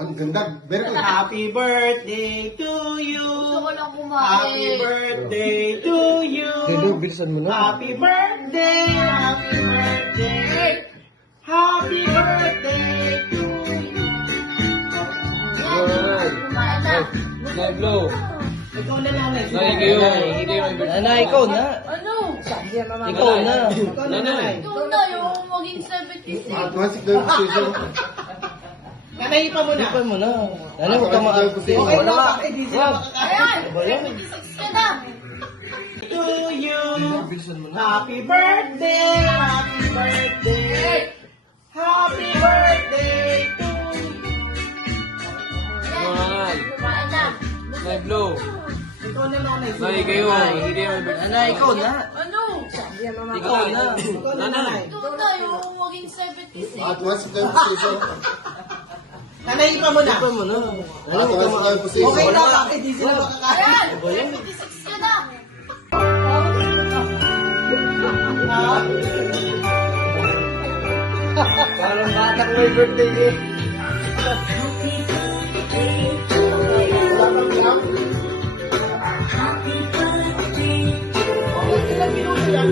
Ang ganda. Very good. Happy birthday to you. Gusto ko lang kumain. Happy birthday to you. Bilisan mo na. Happy birthday. Happy birthday. Happy birthday to you. Alright. Kumain na. Nag-blow. Ikaw na nanay. Nanay, ikaw na. Ano? Ikaw na. Ikaw na nanay. Ikaw na yung maging 76. Advance position. Nanay pa muna. Ipan mo na. Nanay, huwag ka Okay Okay Wala. na. Hindi sila makakain. Ayan! 76 ka na! To you. Bilisan mo na. Happy birthday. Happy birthday. Happy birthday to you. Ayan! Kumain na. Nag-blow. Ikaw na nanay. Nanay, kayo. Hindi naman birthday. Nanay, ikaw na. Ano? Ikaw na. Ikaw na nanay. Ikaw na yung maging 76. Advance position. Nanay pa muna. Ipan mo na. Nanay, huwag ka Advance position. Okay na. Hindi sila makakain. Ayan! 76 ka na! Parang bata ko may birthday eh. Ilang minuto yan?